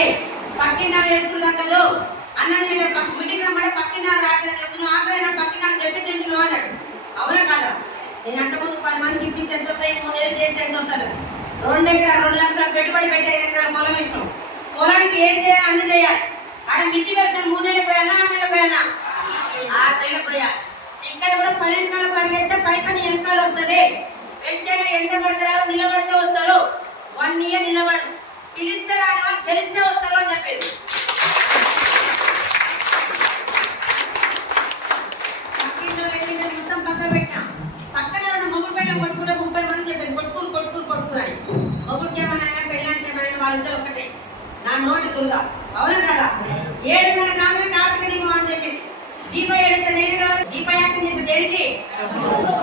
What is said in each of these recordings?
రావాలి పక్కిండా వేసుకుందాం కదా? అన్నది నేను పక్క మీటింగ్ రమ్మంటే పక్కిండా రావట్లేదు చెప్తున్నావు ఆకలి పక్కిండా చెప్పి తింటున్నావు అన్నాడు. అవునా కాదా? నేను అంతకుముందు పది మందికి ఇప్పిస్తే ఎంత వస్తాయి? మూడు నెలలు చేస్తే ఎంత వస్తాడు? రెండు ఎకరా రెండు లక్షల పెట్టుబడి పెట్టి ఐదు ఎకరాల పొలం వేసినాం. పొలానికి ఏం చేయాలి? అన్ని చేయాలి. అక్కడ మిట్టి పెడతాను. మూడు నెలలకు పోయానా? ఆరు నెలలు పోయానా? ఆరు నెలలు పోయాలి ఇక్కడ కూడా పని వెనకాల పరిగెత్తే పైసలు వెనకాల వస్తుంది. వెంటనే ఎంట పడతారు? నిలబడితే వస్తారు? వన్ ఇయర్ నిలబడు పిలిస్తే తెలిస్తే వాళ్ళు అని చెప్పేది పక్కింట్లో పెట్టింటే మొత్తం పక్కన పెట్టాం పక్కన మొగుడు పెట్ట కొట్టుకుంటే ముప్పై మంది చెప్పేది కొట్టుకుని కొట్టుకుని కొట్టుకున్నాయి మొగుడికి ఏమన్నా పెళ్ళంటే ఏమన్నా వాళ్ళిద్దరు ఒకటే నా నోటి దుర్గా అవునా కదా ఏడున్నర కాదు కార్తీక దీపం ఆన్ చేసేది దీప ఏడిస్తే నేను కాదు దీప యాక్టింగ్ చేసే దేనికి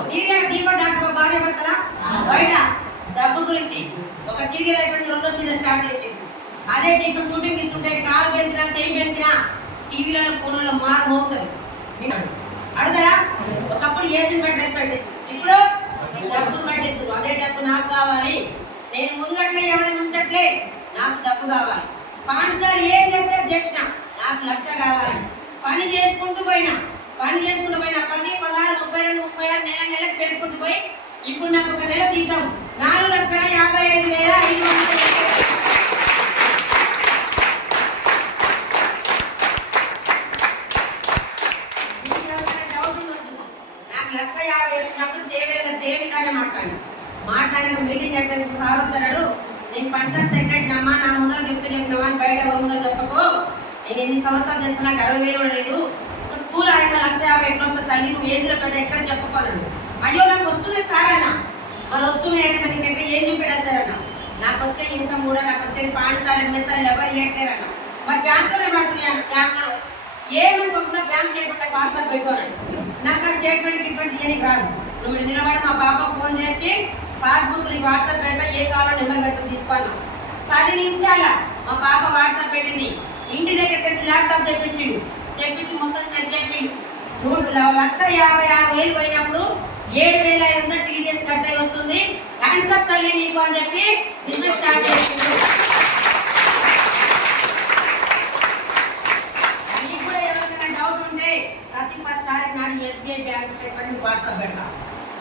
సీరియల్ దీప డాక్టర్ భార్య బయట డబ్బు గురించి ఒక సీరియల్ అయిపోయింది రెండో సీరియల్ స్టార్ట్ చేసింది. అదే దీప షూటింగ్ ఇస్తుంటే కాలు పెడితే చేయి పెంచినా టీవీలో ఫోన్లో మారు మోగుతుంది అడుగుదా ఒకప్పుడు ఏ సినిమా డ్రెస్ పెట్టేసి? ఇప్పుడు? డబ్బు పట్టేస్తుంది అదే డబ్బు నాకు కావాలి. నేను ముందట్లే ఎవరి ముంచట్లే. నాకు డబ్బు కావాలి. పాండసారి ఏం చెప్తే చేసిన నాకు లక్ష కావాలి. పని చేసుకుంటూ పోయినా. పని చేసుకుంటూ పోయినా. పని పదహారు ముప్పై రెండు ముప్పై ఆరు నెల నెలకు పేర్కొంటూ పోయి ఇప్పుడు నాకు ఒక నెల జీతం నాలుగు లక్షల యాభై ఐదు వేల ఐదు వందల మీకు ఏమైనా డౌట్ ఉండొచ్చు. నాకు లక్ష యాభై వచ్చినప్పుడు సేవల సేవిగానే మాట్లాడాను మాట్లాడిన మీటింగ్ అయిపోయిన సార్ వచ్చాడు. నేను పంచాయత్ సెక్రటరీ అమ్మా నా ముందర చెప్తే చెప్పినావా అని బయట ముందర చెప్పకు నేను ఎన్ని సంవత్సరాలు చేస్తున్నా నాకు అరవై వేలు కూడా లేదు. స్కూల్ ఆయన లక్ష యాభై ఎట్లా వస్తుంది తల్లి? నువ్వు ఏజ్లో పెద్ద ఎక్కడ చెప్పుకోలేడు అయ్యో నాకు వస్తున్నాయి సార్ అన్న. మరి వస్తున్నాయి అంటే మరి నీకైతే ఏం చూపెట్టారు సార్ అన్న? నాకు వచ్చే ఇన్కమ్ కూడా నాకు వచ్చేది పాడు సార్ ఎంఎస్ సార్ ఎవరు ఇవ్వట్లేరు అన్న. మరి బ్యాంకులోనే పడుతున్నాయి అన్న. బ్యాంకులో ఏమనుకోకుండా బ్యాంక్ స్టేట్మెంట్ వాట్సాప్ పెట్టుకోనండి స్టేట్మెంట్ ట్రీట్మెంట్ తీయనికి రాదు నువ్వు నిలబడి మా పాప ఫోన్ చేసి పాస్బుక్ నీ వాట్సాప్ పెడతా ఏ కావాలో నెంబర్ పెడతా తీసుకున్నాం పది నిమిషాల మా పాప వాట్సాప్ పెట్టింది. ఇంటి దగ్గర వచ్చి ల్యాప్టాప్ తెప్పించిండు. తెప్పించి మొత్తం చెక్ చేసిండు. నూట లక్ష యాభై ఆరు వేలు పోయినప్పుడు ఏడు వేల ఐదు వందలు టీడీఎస్ కట్ అయి వస్తుంది. హ్యాండ్స్ అప్ తల్లి నీకు అని చెప్పి బిజినెస్ స్టార్ట్ చేసిండు మీకు కూడా ఎవరికైనా డౌట్ ఉంటే ప్రతి పది తారీఖు నాడు ఎస్బీఐ బ్యాంక్ వాట్సాప్ పెడతా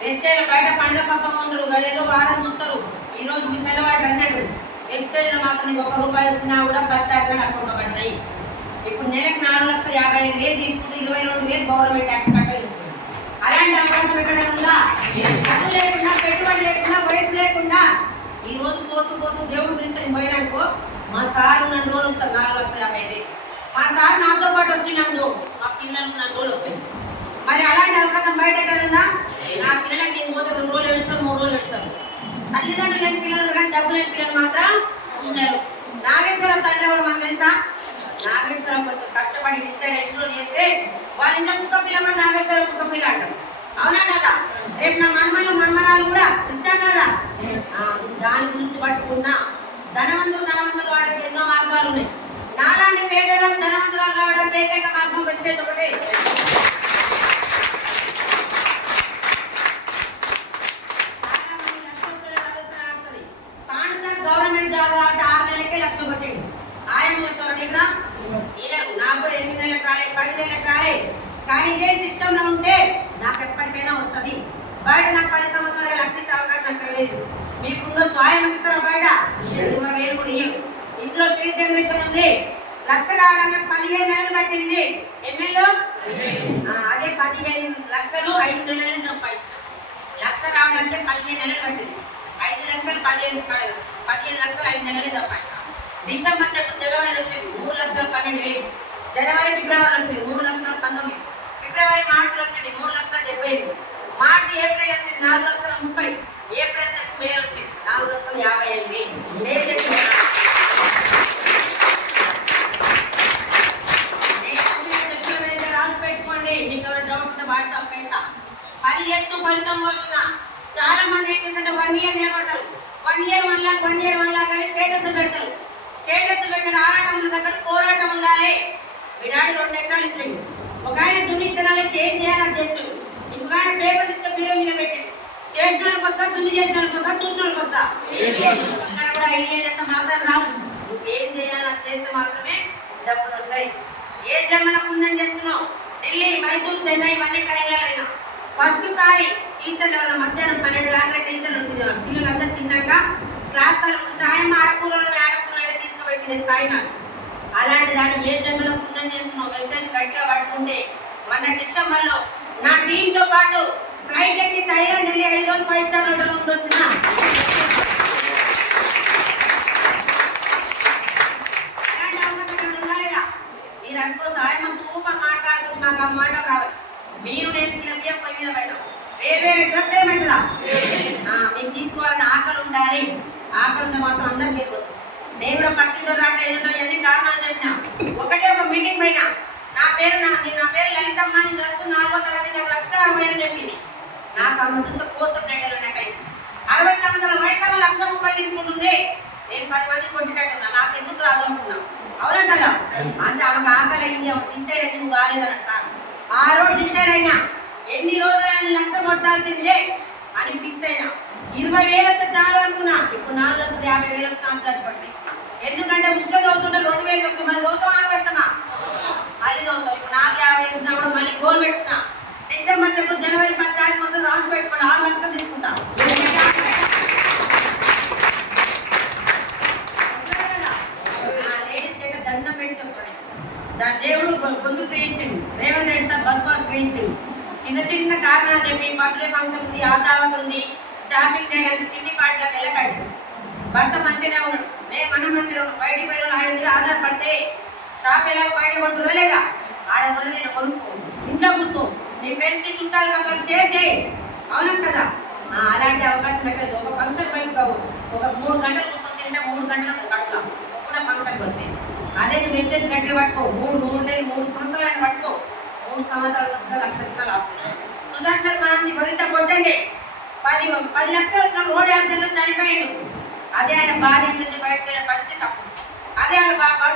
వెస్టేజ్లో బయట పండుగ పక్కన ఉండరు ఏదో వారం చూస్తారు ఈ రోజు మీ సెలవాటు అన్నాడు ఎస్టైల్ మాత్రం నీకు ఒక రూపాయి వచ్చినా కూడా పది తారీఖు అకౌంట్ ఇప్పుడు నెలకు నాలుగు లక్షల యాభై ఐదు వేలు తీసుకుంటే ఇరవై రెండు వేలు గవర్నమెంట్ ట్యాక్స్ కట్టేస్తుంది అలాంటి అవకాశం ఎక్కడ ఉందా చదువు లేకుండా పెట్టుబడి లేకుండా వయసు లేకుండా ఈ రోజు పోతూ పోతూ దేవుడు పిలిస్తే పోయినానుకో మా సార్ నన్ను రోజులు వస్తారు నాలుగు లక్షల యాభై ఐదు వేలు. మా సార్ నాతో పాటు వచ్చినప్పుడు మా పిల్లలు నన్ను రోజులు వస్తాయి మరి అలాంటి అవకాశం బయట ఎక్కడ నా పిల్లలకి నేను పోతే రెండు రోజులు ఏడుస్తాను మూడు రోజులు ఏడుస్తాను. తల్లిదండ్రులు లేని పిల్లలు కానీ డబ్బు లేని పిల్లలు మాత్రం ఉన్నారు. నాగేశ్వరం తండ్రి ఎవరు మనకు తెలుసా? నాగేశ్వరం కొంచెం కష్టపడి డిసైడ్ ఎందులో చేస్తే వాళ్ళ ఇంట్లో కుక్క పిల్ల కూడా నాగేశ్వరం కుక్క పిల్ల అంటాం. అవునా కదా? రేపు నా మనమలు మనమరాలు కూడా ఇచ్చా కదా? దాని గురించి పట్టుకున్నా ధనవంతులు ధనవంతులు వాడడానికి ఎన్నో మార్గాలు ఉన్నాయి. నాలాంటి పేదలను ధనవంతురాలు కావడానికి ఏకైక మార్గం వచ్చేది ఒకటే చాలా మంది లక్షలు ఆలోచన ఆడుతుంది. పాండు సార్ గవర్నమెంట్ జాబ్ కాబట్టి ఆరు నెలలకే లక్ష కొట్టిండు. ఆయన చెప్తారు నీకురా నాకు కూడా ఎనిమిది నెలలకు రాలే పది నెలలకు రాలే. కానీ ఇదే సిస్టంలో ఉంటే నాకు ఎప్పటికైనా వస్తుంది. బయట నాకు పది సంవత్సరాలు లక్ష ఇచ్చే అవకాశం లేదు. మీకు సాయం ఇస్తారా బయట? ఇరవై వేలు కూడా ఇయ్యరు. ఇందులో త్రీ జనరేషన్ ఉంది. లక్ష రావడానికి పదిహేను నెలలు పట్టింది. ఎమ్మెల్యే? అదే పదిహేను లక్షలు ఐదు నెలలు సంపాదించాం లక్ష రావడానికి పదిహేను నెలలు పట్టింది. ఐదు లక్షలు పదిహేను పదిహేను లక్షలు ఐదు నెలలు సంపాదించాం డిసెంబర్ చెప్పు జనవరి వచ్చింది. మూడు లక్షల పన్నెండు వేలు. జనవరి ఫిబ్రవరి వచ్చింది మూడు లక్షల పంతొమ్మిది. ఫిబ్రవరి మార్చిలో వచ్చింది మూడు లక్షల డెబ్బై ఐదు. మార్చి ఏప్రిల్ వచ్చింది నాలుగు లక్షల ముప్పై. ఏప్రిల్ చెప్పు మే వచ్చింది నాలుగు లక్షల యాభై ఐదు వేలు. మే చెప్పు వాట్సాప్ పెడతా. పని చేస్తూ ఫలితం కోరుతున్నా చాలా మంది ఏం చేస్తుంటే వన్ ఇయర్ నిలబడతారు. One year one lakh one year one lakh అని స్టేటస్ పెడతారు. స్టేటస్ పెట్టిన ఆరాటం ఉన్న దగ్గర పోరాటం ఉండాలి. వినాడు రెండు ఎకరాలు ఇచ్చిండు. ఒక ఆయన దున్నిత్తనాలే ఏం చేయాలని చేస్తుండు. ఇంకొక ఆయన పేపర్ ఇస్తే బీరో మీద పెట్టిండు. చేసిన వాళ్ళకి వస్తా దున్ని చేసిన వాళ్ళకి వస్తా చూసిన వాళ్ళకి వస్తా. ఇక్కడ కూడా ఐడియా చేస్తే మాత్రం రాదు. నువ్వు ఏం చేయాలో చేస్తే మాత్రమే డబ్బులు వస్తాయి. ఏ జన్మన పుణ్యం చేస్తున్నావు ఢిల్లీ మైసూర్ చెన్నై ఇవన్నీ ట్రైన్లలో ఫస్ట్ సారి టీచర్లు ఎవరైనా మధ్యాహ్నం పన్నెండు గంటల టీచర్లు ఉంటుంది పిల్లలందరూ తిన్నాక క్లాస్ టైం ఆడకూరలు ఆడకూరలు అంటే తీసుకుపోయి స్థాయి నాకు అలాంటి దాన్ని ఏ జన్మలో పుణ్యం చేసుకున్నావు? వెంటనే గట్టిగా పట్టుకుంటే మన డిసెంబర్లో నా టీంతో పాటు ఫ్లైట్ ఎక్కి థైలాండ్ వెళ్ళి ఐదు రోజులు ఫైవ్ స్టార్ హోటల్ ముందు వచ్చిన? మీరు అనుకోవచ్చు ఆయన సూపర్ మాట్లాడుతుంది నాకు ఆ మాట రావాలి మీరు నేను బియ్యం బియ్యం పొయ్యి మీద పెట్టాం. వేరే వేరే డ్రెస్ ఏమైతుందా మీరు తీసుకోవాలని ఆకలి ఉండాలి. ఆకలి ఉంటే మాత్రం అందరికీ తెలియవచ్చు నేను కూడా పక్కింటో రాక ఎదుటో ఎన్ని కారణాలు చెప్పినా. ఒకటే ఒక మీటింగ్ పైన నా పేరు నా నేను నా పేరు లలితమ్మ అని చదువుతూ నాలుగో తరగతి ఒక లక్ష అరవై అని చెప్పింది. నాకు ఆమె చూస్తే కోతం అన్నట్టయింది అరవై సంవత్సరాల వయసు లక్ష ముప్పై తీసుకుంటుంది. నేను పది మంది కొట్టినట్టున్నా నాకు ఎందుకు రాదు అనుకున్నాం. అవునా కదా? అంటే ఆమెకు ఆకలి అయింది ఆమె డిసైడ్ అయింది నువ్వు కాలేదని అంటారు. ఆ రోజు డిసైడ్ అయినా. ఎన్ని రోజులైనా లక్ష కొట్టాల్సిందే అని ఫిక్స్ అయినా. ఇరవై వేలు వస్తే చాలు అనుకున్నా. ఇప్పుడు నాలుగు లక్షల యాభై వేలు వచ్చిన ఆశలు ఎందుకంటే ఉష్ణ చదువుతుంటే రెండు వేలు వస్తుంది మళ్ళీ చదువుతాం ఆపేస్తామా అది చదువుతాం ఇప్పుడు నాకు యాభై వచ్చినప్పుడు మళ్ళీ గోల్ పెట్టుకున్నా. డిసెంబర్ చెప్పు జనవరి పది తారీఖు వస్తే రాసి పెట్టుకోండి ఆరు లక్షలు తీసుకుంటాం. దండం పెట్టి దాని దేవుడు గొంతు ప్రేయించండి Revanth Reddy sir bus pass ప్రేయించండి చిన్న చిన్న కారణాలు చెప్పి బర్త్డే ఫంక్షన్ ఉంది ఆ తర్వాత ఉంది షాపింగ్ చేయడానికి నేను బయటికి పోయిన ఆయన మీద ఆధారపడితే షాప్ ఎలా బయట కొంటురా లేదా ఆడ కొన నేను కొనుక్కో. ఇంట్లో కూర్చో. నీ ఫ్రెండ్స్కి చుట్టాలు పక్కన షేర్ చేయి. అవునా కదా? అలాంటి అవకాశం ఎక్కడ ఒక ఫంక్షన్ బయట ఒక మూడు గంటలు కూర్చొని తింటే మూడు గంటలు కడతాం ఒక్కడ ఫంక్షన్కి వస్తే. అదే నువ్వు ఎంచేది గట్టిగా పట్టుకో. మూడు మూడు మూడు సంవత్సరాలు పట్టుకో. మూడు సంవత్సరాలు వచ్చిన లక్ష లక్షలు వస్తాయి సుదర్శన్ గాంధీ భరిత కొట్టండి. పది పది లక్షలు వచ్చిన రోడ్ యాక్సిడెంట్ చనిపోయిండు. అదే ఆయన భార్య నుంచి బయటకు వెళ్ళే పరిస్థితి తప్పు అదే ఆయన భా- భర్త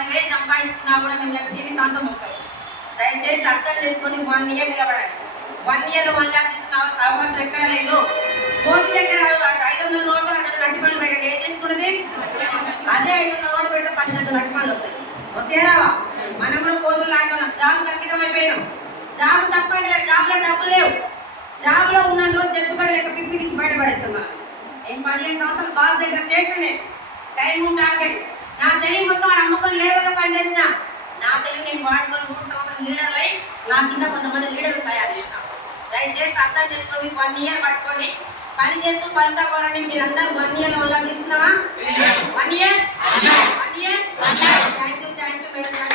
ఒక పదివేలు సంపాదిస్తున్నా కూడా మీరు జీవితాంతం మొక్తారు దయచేసి అర్థం చేసుకొని వన్ ఇయర్ నిలబడండి. వన్ ఇయర్ వన్ ల్యాక్ తీసుకున్న అవకాశం ఎక్కడ లేదు. మోదీ దగ్గర ఐదు వందల నోటు అటు నట్టి పెట్టండి. ఏం చేసుకున్నది అదే ఐదు వందల నోటు పెడితే పది లక్షలు నట్టి వస్తాయి. వస్తే రావా? మనం కూడా కోతులు లాంటి వాళ్ళం. జాబ్ తగ్గితం అయిపోయినాం జాబ్ తప్పని జాబ్లో డబ్బులు లేవు. జాబ్లో ఉన్న రోజు చెప్పు కూడా లేక పిప్పి తీసి బయటపడేస్తున్నాను నేను పదిహేను సంవత్సరాలు బాస్ దగ్గర చేసిండే. టైం టార్గెట్ నా తెలివి మొత్తం వాడు అమ్ముకొని లేవగా పనిచేసిన నా తెలివి నేను వాడుకొని మూడు సంవత్సరాలు లీడర్ అయి నా కింద కొంతమంది లీడర్లు తయారు చేసిన. దయచేసి అర్థం చేసుకోండి వన్ ఇయర్ పట్టుకోండి. పని చేస్తూ ఫలిత కోరండి మీరందరూ వన్ ఇయర్ వల్ల తీసుకుందామా? One year one year thank you thank you madam